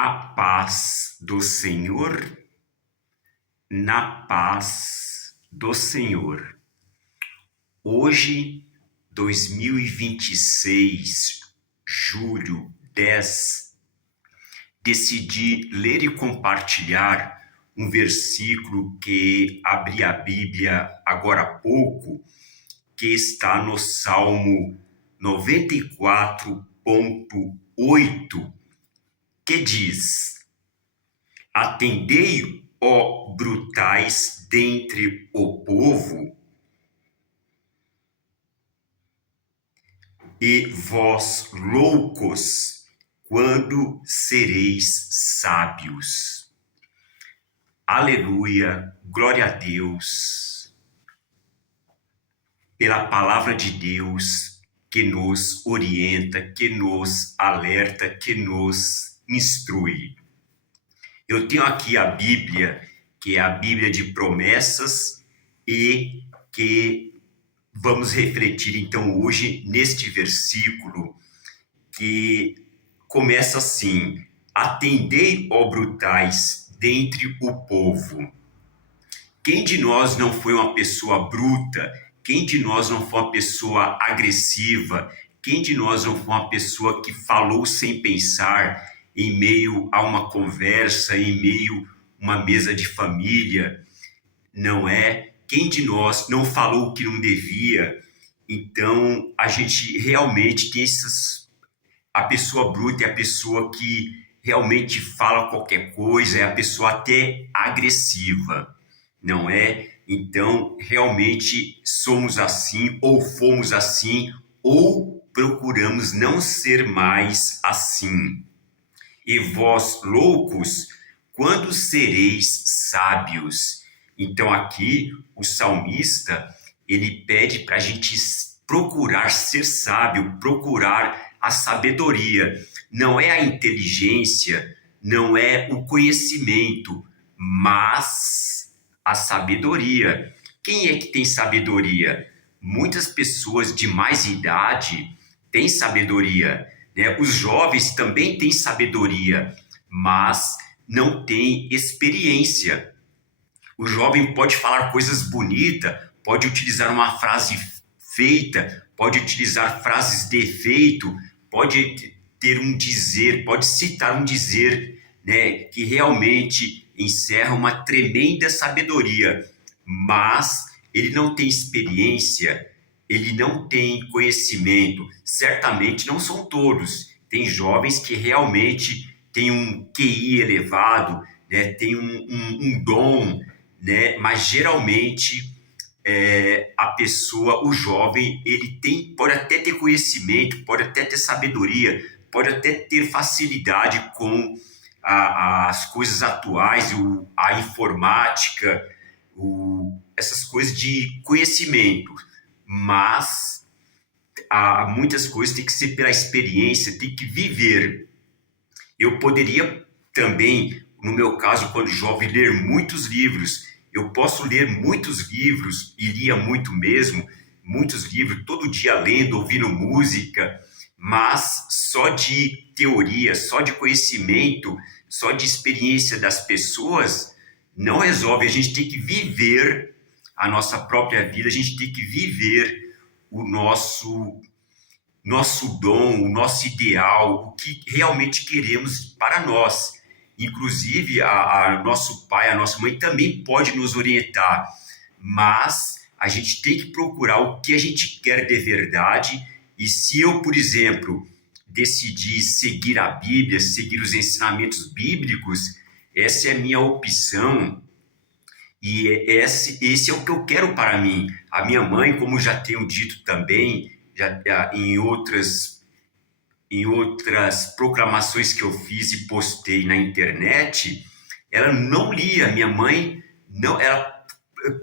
A paz do Senhor, na paz do Senhor. Hoje, 2026, julho 10, decidi ler e compartilhar um versículo que abri a Bíblia agora há pouco, que está no Salmo 94.8, que diz: Atendei, ó brutais dentre o povo, e vós loucos, quando sereis sábios. Aleluia, glória a Deus, pela palavra de Deus que nos orienta, que nos alerta, que nos instrui. Eu tenho aqui a Bíblia, que é a Bíblia de promessas, e que vamos refletir então hoje neste versículo que começa assim: Atendei, ó brutais, dentre o povo. Quem de nós não foi uma pessoa bruta? Quem de nós não foi uma pessoa agressiva? Quem de nós não foi uma pessoa que falou sem pensar em meio a uma conversa, em meio a uma mesa de família? Não é? Quem de nós não falou o que não devia? Então, a gente realmente tem essas... A pessoa bruta é a pessoa que realmente fala qualquer coisa, é a pessoa até agressiva, não é? Então, realmente somos assim, ou fomos assim, ou procuramos não ser mais assim. E vós, loucos, quando sereis sábios? Então, aqui, o salmista, ele pede para a gente procurar ser sábio, procurar a sabedoria. Não é a inteligência, não é o conhecimento, mas a sabedoria. Quem é que tem sabedoria? Muitas pessoas de mais idade têm sabedoria, né? Os jovens também têm sabedoria, mas não têm experiência. O jovem pode falar coisas bonitas, pode utilizar uma frase feita, pode utilizar frases de efeito, pode ter um dizer, pode citar um dizer, né, que realmente encerra uma tremenda sabedoria, mas ele não tem experiência, ele não tem conhecimento. Certamente não são todos. Tem jovens que realmente têm um QI elevado, né, tem um dom, né, mas geralmente a pessoa, o jovem, ele pode até ter conhecimento, pode até ter sabedoria, pode até ter facilidade com as coisas atuais, a informática, essas coisas de conhecimento, mas há muitas coisas tem que ser pela experiência, tem que viver. Eu poderia também, no meu caso, quando jovem, ler muitos livros. Eu posso ler muitos livros, e lia muito mesmo, muitos livros, todo dia lendo, ouvindo música, mas só de teoria, só de conhecimento, só de experiência das pessoas, não resolve. A gente tem que viver a nossa própria vida, a gente tem que viver o nosso dom, o nosso ideal, o que realmente queremos para nós. Inclusive, a nosso pai, a nossa mãe também pode nos orientar, mas a gente tem que procurar o que a gente quer de verdade. E se eu, por exemplo, decidir seguir a Bíblia, seguir os ensinamentos bíblicos, essa é a minha opção e esse é o que eu quero para mim. A minha mãe, como já tenho dito também, já em outras proclamações que eu fiz e postei na internet, ela não lia. Minha mãe não, ela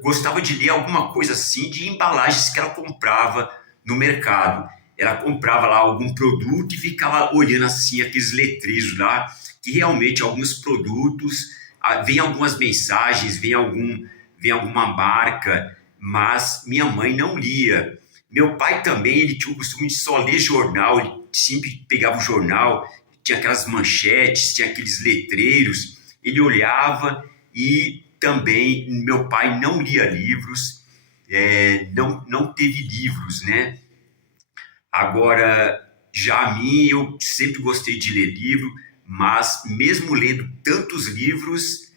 gostava de ler alguma coisa assim de embalagens que ela comprava no mercado. Ela comprava lá algum produto e ficava olhando assim aqueles letreiros lá, que realmente alguns produtos vem algumas mensagens, vem alguma marca, mas minha mãe não lia. Meu pai também, ele tinha o costume de só ler jornal, ele sempre pegava o jornal, tinha aquelas manchetes, tinha aqueles letreiros. Ele olhava e também meu pai não lia livros, não teve livros, né? Agora, já a mim, eu sempre gostei de ler livro, mas mesmo lendo tantos livros,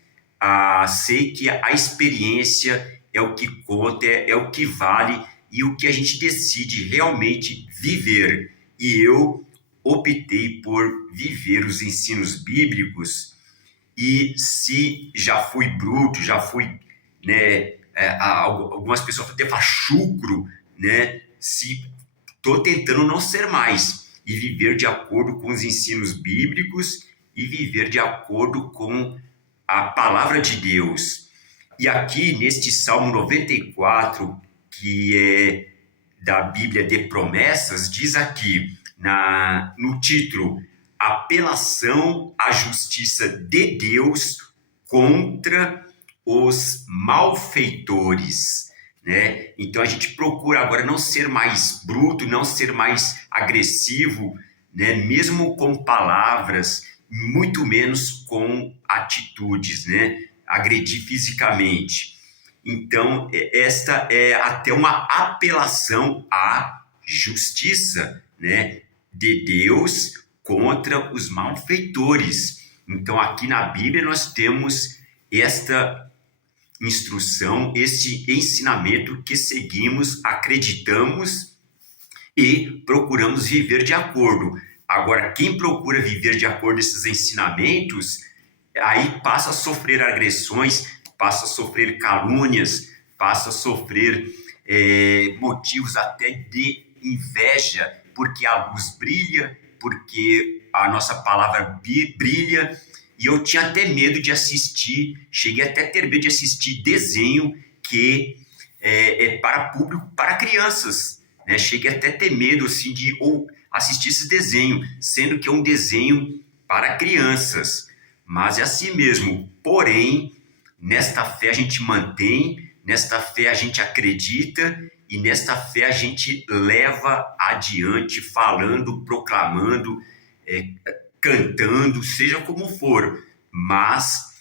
sei que a experiência é o que conta, é o que vale e o que a gente decide realmente viver. E eu optei por viver os ensinos bíblicos. E se já fui bruto, já fui, né, algumas pessoas até falam chucro, né, se estou tentando não ser mais e viver de acordo com os ensinos bíblicos e viver de acordo com a palavra de Deus. E aqui neste Salmo 94, que é da Bíblia de Promessas, diz aqui no título: apelação à justiça de Deus contra os malfeitores, né? Então a gente procura agora não ser mais bruto, não ser mais agressivo, né? Mesmo com palavras, muito menos com atitudes, né? Agredir fisicamente. Então, esta é até uma apelação à justiça, né, de Deus contra os malfeitores. Então, aqui na Bíblia nós temos esta instrução, este ensinamento que seguimos, acreditamos e procuramos viver de acordo. Agora, quem procura viver de acordo com esses ensinamentos, aí passa a sofrer agressões, passa a sofrer calúnias, passa a sofrer motivos até de inveja, porque a luz brilha, porque a nossa palavra brilha. E eu tinha até medo de assistir, cheguei até a ter medo de assistir desenho que é para público, para crianças, né? Cheguei até a ter medo assim, de assistir esse desenho, sendo que é um desenho para crianças. Mas é assim mesmo. Porém, nesta fé a gente mantém, nesta fé a gente acredita e nesta fé a gente leva adiante, falando, proclamando, cantando, seja como for, mas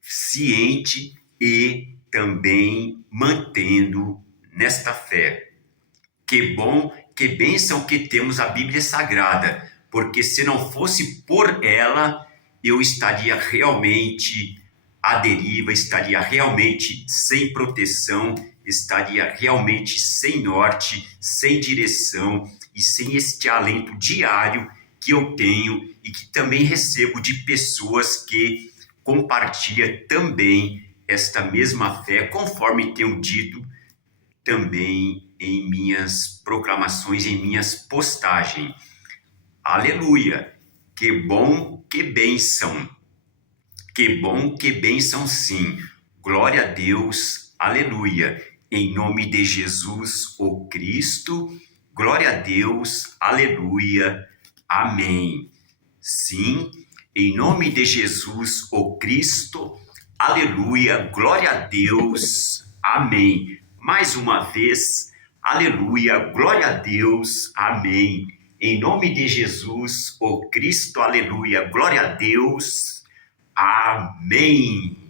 ciente e também mantendo nesta fé. Que bom, que bênção que temos a Bíblia Sagrada, porque se não fosse por ela, eu estaria realmente à deriva, estaria realmente sem proteção, estaria realmente sem norte, sem direção e sem este alento diário que eu tenho e que também recebo de pessoas que compartilham também esta mesma fé, conforme tenho dito também em minhas proclamações, em minhas postagens. Aleluia! Que bom, que bênção! Que bom, que bênção sim! Glória a Deus! Aleluia! Em nome de Jesus, o Cristo, glória a Deus! Aleluia! Amém! Sim, em nome de Jesus, o Cristo, aleluia! Glória a Deus! Amém! Mais uma vez, aleluia, glória a Deus, amém. Em nome de Jesus, o Cristo, aleluia, glória a Deus, amém.